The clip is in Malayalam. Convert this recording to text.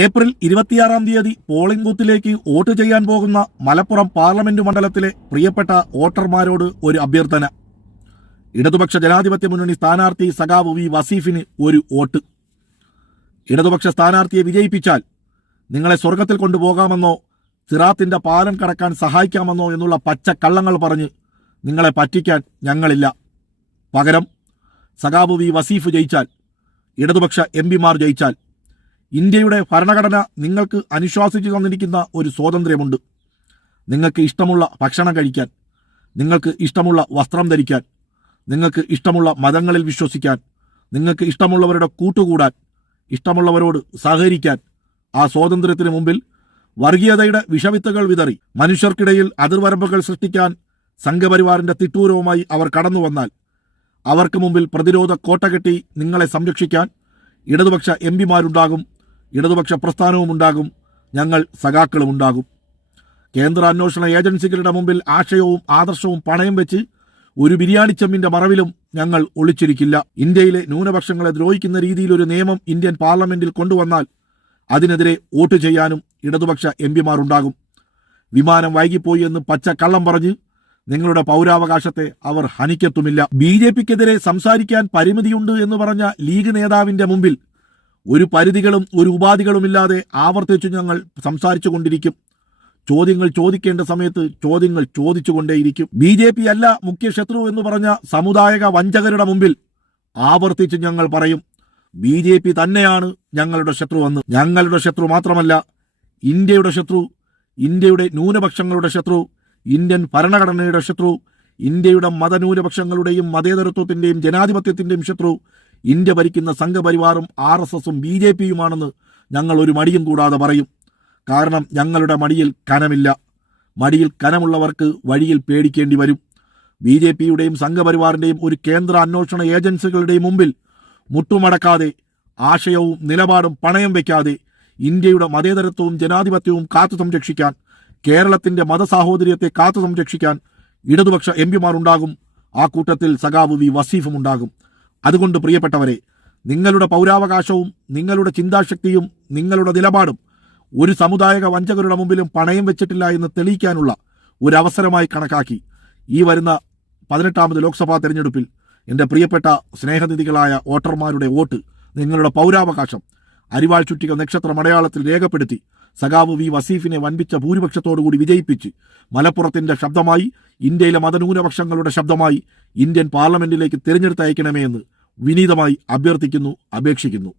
ഏപ്രിൽ 26 പോളിംഗ് ബൂത്തിലേക്ക് വോട്ട് ചെയ്യാൻ പോകുന്ന മലപ്പുറം പാർലമെന്റ് മണ്ഡലത്തിലെ പ്രിയപ്പെട്ട വോട്ടർമാരോട് ഒരു അഭ്യർത്ഥന. ഇടതുപക്ഷ ജനാധിപത്യ മുന്നണി സ്ഥാനാർത്ഥി സഖാവ് വി വസീഫിന് ഒരു വോട്ട്. ഇടതുപക്ഷ സ്ഥാനാർത്ഥിയെ വിജയിപ്പിച്ചാൽ നിങ്ങളെ സ്വർഗത്തിൽ കൊണ്ടുപോകാമെന്നോ സിറാത്തിന്റെ പാലം കടക്കാൻ സഹായിക്കാമെന്നോ എന്നുള്ള പച്ച കള്ളങ്ങൾ പറഞ്ഞ് നിങ്ങളെ പറ്റിക്കാൻ ഞങ്ങളില്ല. പകരം സഖാവ് വി വസീഫ് ജയിച്ചാൽ, ഇടതുപക്ഷ എംപിമാർ ജയിച്ചാൽ, ഇന്ത്യയുടെ ഭരണഘടന നിങ്ങൾക്ക് അനുശാസിച്ചു തന്നിരിക്കുന്ന ഒരു സ്വാതന്ത്ര്യമുണ്ട്. നിങ്ങൾക്ക് ഇഷ്ടമുള്ള ഭക്ഷണം കഴിക്കാൻ, നിങ്ങൾക്ക് ഇഷ്ടമുള്ള വസ്ത്രം ധരിക്കാൻ, നിങ്ങൾക്ക് ഇഷ്ടമുള്ള മതങ്ങളിൽ വിശ്വസിക്കാൻ, നിങ്ങൾക്ക് ഇഷ്ടമുള്ളവരുടെ കൂട്ടുകൂടാൻ, ഇഷ്ടമുള്ളവരോട് സഹകരിക്കാൻ. ആ സ്വാതന്ത്ര്യത്തിന് മുമ്പിൽ വർഗീയതയുടെ വിഷവിത്തുകൾ വിതറി മനുഷ്യർക്കിടയിൽ അതിർവരമ്പുകൾ സൃഷ്ടിക്കാൻ സംഘപരിവാറിന്റെ തിട്ടൂരവുമായി അവർ കടന്നു വന്നാൽ അവർക്ക് മുമ്പിൽ പ്രതിരോധ കോട്ട കെട്ടി നിങ്ങളെ സംരക്ഷിക്കാൻ ഇടതുപക്ഷ എംപിമാരുണ്ടാകും, ഇടതുപക്ഷ പ്രസ്ഥാനവും ഉണ്ടാകും, ഞങ്ങൾ സഖാക്കളും ഉണ്ടാകും. കേന്ദ്ര അന്വേഷണ ഏജൻസികളുടെ മുമ്പിൽ ആശയവും ആദർശവും പണയം വെച്ച് ഒരു ബിരിയാണി ചെമ്മിന്റെ മറവിലും ഞങ്ങൾ ഒളിച്ചിരിക്കില്ല. ഇന്ത്യയിലെ ന്യൂനപക്ഷങ്ങളെ ദ്രോഹിക്കുന്ന രീതിയിൽ ഒരു നിയമം ഇന്ത്യൻ പാർലമെന്റിൽ കൊണ്ടുവന്നാൽ അതിനെതിരെ വോട്ട് ചെയ്യാനും ഇടതുപക്ഷ എംപിമാരുണ്ടാകും. വിമാനം വൈകിപ്പോയി എന്ന് പച്ച കള്ളം പറഞ്ഞ് നിങ്ങളുടെ പൗരാവകാശത്തെ അവർ ഹനിക്കത്തുമില്ല. BJPക്കെതിരെ സംസാരിക്കാൻ പരിമിതിയുണ്ട് എന്ന് പറഞ്ഞ ലീഗ് നേതാവിന്റെ മുമ്പിൽ ഒരു പരിധികളും ഒരു ഉപാധികളുമില്ലാതെ ആവർത്തിച്ചു ഞങ്ങൾ സംസാരിച്ചു കൊണ്ടിരിക്കും. ചോദ്യങ്ങൾ ചോദിക്കേണ്ട സമയത്ത് ചോദ്യങ്ങൾ ചോദിച്ചുകൊണ്ടേയിരിക്കും. BJP അല്ല മുഖ്യ ശത്രു എന്ന് പറഞ്ഞ സമുദായിക വഞ്ചകരുടെ മുമ്പിൽ ആവർത്തിച്ച് ഞങ്ങൾ പറയും, BJP തന്നെയാണ് ഞങ്ങളുടെ ശത്രുവെന്ന്. ഞങ്ങളുടെ ശത്രു മാത്രമല്ല, ഇന്ത്യയുടെ ശത്രു, ഇന്ത്യയുടെ ന്യൂനപക്ഷങ്ങളുടെ ശത്രു, ഇന്ത്യൻ ഭരണഘടനയുടെ ശത്രു, ഇന്ത്യയുടെ മതന്യൂനപക്ഷങ്ങളുടെയും മതേതരത്വത്തിന്റെയും ജനാധിപത്യത്തിന്റെയും ശത്രു ഇന്ത്യ ഭരിക്കുന്ന സംഘപരിവാറും RSSും BJPയുമാണെന്ന് ഞങ്ങൾ ഒരു മടിയും കൂടാതെ പറയും. കാരണം ഞങ്ങളുടെ മടിയിൽ കനമില്ല. മടിയിൽ കനമുള്ളവർക്ക് വഴിയിൽ പേടിക്കേണ്ടി വരും. BJPയുടെയും സംഘപരിവാറിന്റെയും ഒരു കേന്ദ്ര അന്വേഷണ ഏജൻസികളുടെയും മുമ്പിൽ മുട്ടുമടക്കാതെ, ആശയവും നിലപാടും പണയം വയ്ക്കാതെ ഇന്ത്യയുടെ മതേതരത്വവും ജനാധിപത്യവും കാത്തു സംരക്ഷിക്കാൻ, കേരളത്തിന്റെ മതസാഹോദര്യത്തെ കാത്തു സംരക്ഷിക്കാൻ ഇടതുപക്ഷ എംപിമാരുണ്ടാകും. ആ കൂട്ടത്തിൽ സഖാവ് വി വസീഫും ഉണ്ടാകും. അതുകൊണ്ട് പ്രിയപ്പെട്ടവരെ, നിങ്ങളുടെ പൗരാവകാശവും നിങ്ങളുടെ ചിന്താശക്തിയും നിങ്ങളുടെ നിലപാടും ഒരു സമുദായിക വഞ്ചകരുടെ മുമ്പിലും പണയം വെച്ചിട്ടില്ല എന്ന് തെളിയിക്കാനുള്ള ഒരു അവസരമായി കണക്കാക്കി ഈ വരുന്ന 18ാമത് ലോക്സഭാ തെരഞ്ഞെടുപ്പിൽ എൻ്റെ പ്രിയപ്പെട്ട സ്നേഹനിധികളായ വോട്ടർമാരുടെ വോട്ട്, നിങ്ങളുടെ പൗരാവകാശം അരിവാൾ ചുറ്റിക നക്ഷത്ര മലയാളത്തിൽ രേഖപ്പെടുത്തി സഖാവ് വി വസീഫിനെ വൻപിച്ച ഭൂരിപക്ഷത്തോടുകൂടി വിജയിപ്പിച്ച് മലപ്പുറത്തിന്റെ ശബ്ദമായി, ഇന്ത്യയിലെ മതന്യൂനപക്ഷങ്ങളുടെ ശബ്ദമായി ഇന്ത്യൻ പാർലമെന്റിലേക്ക് തിരഞ്ഞെടുത്തയക്കണമേ എന്ന് വിനീതമായി അഭ്യർത്ഥിക്കുന്നു, അപേക്ഷിക്കുന്നു.